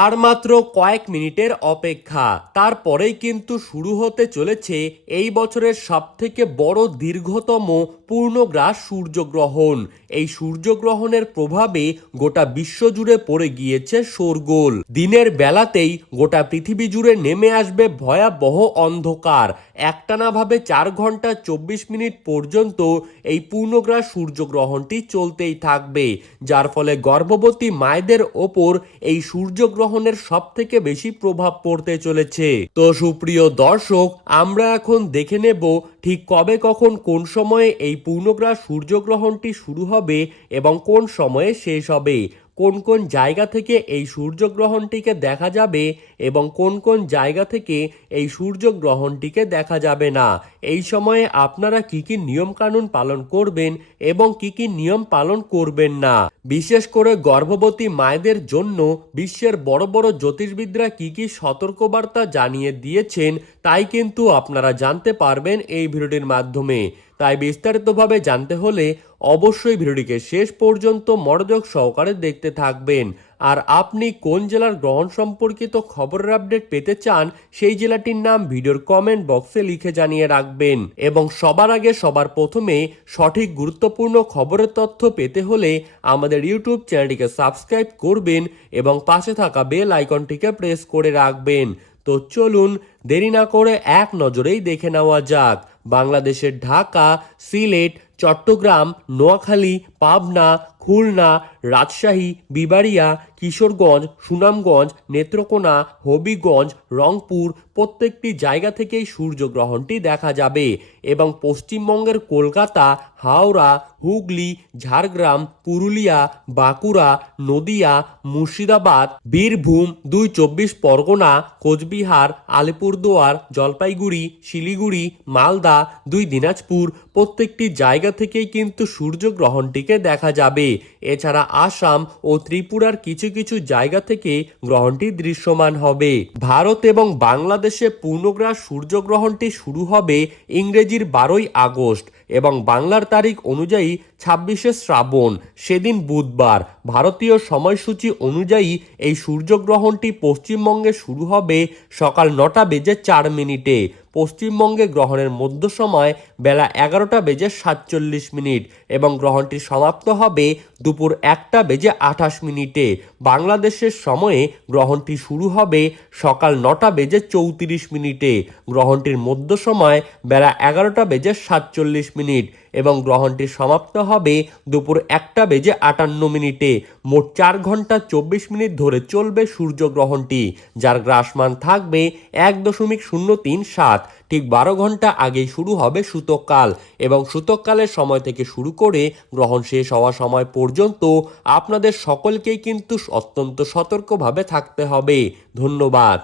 আর মাত্র কয়েক মিনিটের অপেক্ষা, তারপরেই কিন্তু শুরু হতে চলেছে এই বছরের সবথেকে বড় দীর্ঘতম পূর্ণগ্রাস সূর্যগ্রহণ। এই সূর্যগ্রহণের প্রভাবে গোটা বিশ্ব জুড়ে পড়ে গিয়েছে শোরগোল। দিনের বেলাতেই গোটা পৃথিবী জুড়ে নেমে আসবে ভয়াবহ অন্ধকার। একটানাভাবে 4 ঘন্টা 24 মিনিট পর্যন্ত এই পূর্ণগ্রাস সূর্যগ্রহণটি চলতেই থাকবে, যার ফলে গর্ভবতী মায়েদের ওপর এই সূর্যগ্রহণের সব থেকে বেশি প্রভাব পড়তে চলেছে। তো সুপ্রিয় দর্শক, আমরা এখন দেখে নেব ঠিক কবে কখন কোন সময়ে এই পূর্ণগ্রাস সূর্যগ্রহণটি শুরু হবে এবং কোন সময়ে শেষ হবে, কোন কোন জায়গা থেকে এই সূর্যগ্রহণটিকে দেখা যাবে এবং কোন কোন জায়গা থেকে এই সূর্যগ্রহণটিকে দেখা যাবে না। এই সময়ে আপনারা কি কি নিয়মকানুন পালন করবেন এবং কি কি নিয়ম পালন করবেন না, বিশেষ করে গর্ভবতী মায়েদের জন্য বিশ্বের বড় বড় জ্যোতিষবিদরা কি কি সতর্কবার্তা জানিয়ে দিয়েছেন, তাই কিন্তু আপনারা জানতে পারবেন এই ভিডিওটির মাধ্যমে। তাই বিস্তারিতভাবে জানতে হলে অবশ্যই ভিডিওটিকে শেষ পর্যন্ত মনোযোগ সহকারে দেখতে থাকবেন। আর আপনি কোন জেলার গ্রহণ সম্পর্কিত খবরের আপডেট পেতে চান, সেই জেলাটির নাম ভিডিওর কমেন্ট বক্সে লিখে জানিয়ে রাখবেন। এবং সবার আগে সবার প্রথমে সঠিক গুরুত্বপূর্ণ খবরের তথ্য পেতে হলে আমাদের ইউটিউব চ্যানেলটিকে সাবস্ক্রাইব করবেন এবং পাশে থাকা বেল আইকনটিকে প্রেস করে রাখবেন। তো চলুন দেরি না করে এক নজরেই দেখে নেওয়া যাক বাংলাদেশের ঢাকা, সিলেট, চট্টগ্রাম, নোয়াখালী, পাবনা, খুলনা, রাজশাহী, বিবাড়িয়া, কিশোরগঞ্জ, সুনামগঞ্জ, নেত্রকোনা, হবিগঞ্জ, রংপুর প্রত্যেকটি জায়গা থেকেই সূর্যগ্রহণটি দেখা যাবে। এবং পশ্চিমবঙ্গের কলকাতা, হাওড়া, হুগলি, ঝাড়গ্রাম, পুরুলিয়া, বাঁকুড়া, নদিয়া, মুর্শিদাবাদ, বীরভূম, 2 চব্বিশ পরগনা, কোচবিহার, আলিপুরদুয়ার, জলপাইগুড়ি, শিলিগুড়ি, মালদা, 2 দিনাজপুর প্রত্যেকটি জায়গা থেকেই কিন্তু সূর্যগ্রহণটিকে দেখা যাবে। এছাড়া আসাম ও ত্রিপুরার কিছু কিছু জায়গা থেকে গ্রহণটি দৃশ্যমান হবে। ভারত এবং বাংলাদেশে পূর্ণগ্রাস সূর্যগ্রহণটি শুরু হবে ইংরেজির 12ই আগস্ট এবং বাংলার তারিখ অনুযায়ী 26শে শ্রাবণ, সেদিন বুধবার। ভারতীয় সময়সূচি অনুযায়ী এই সূর্যগ্রহণটি পশ্চিমবঙ্গে শুরু হবে সকাল 9:04 পশ্চিমবঙ্গে গ্রহণের মধ্য সময় বেলা 11:47 এবং গ্রহণটি সমাপ্ত হবে দুপুর 1:28। বাংলাদেশের সময়ে গ্রহণটি শুরু হবে সকাল 9:34। গ্রহণটির মধ্য সময় বেলা 11:47 এবং গ্রহণটি সমাপ্ত হবে দুপুর 1:58। মোট 4 ঘন্টা 24 মিনিট ধরে চলবে সূর্যগ্রহণটি, যার গ্রাসমান থাকবে 1.037। ঠিক 12 ঘন্টা আগেই শুরু হবে সূতককাল এবং সূতককালের সময় থেকে শুরু করে গ্রহণ শেষ হওয়ার সময় পর্যন্ত আপনাদের সকলকেই কিন্তু অত্যন্ত সতর্কভাবে থাকতে হবে। ধন্যবাদ।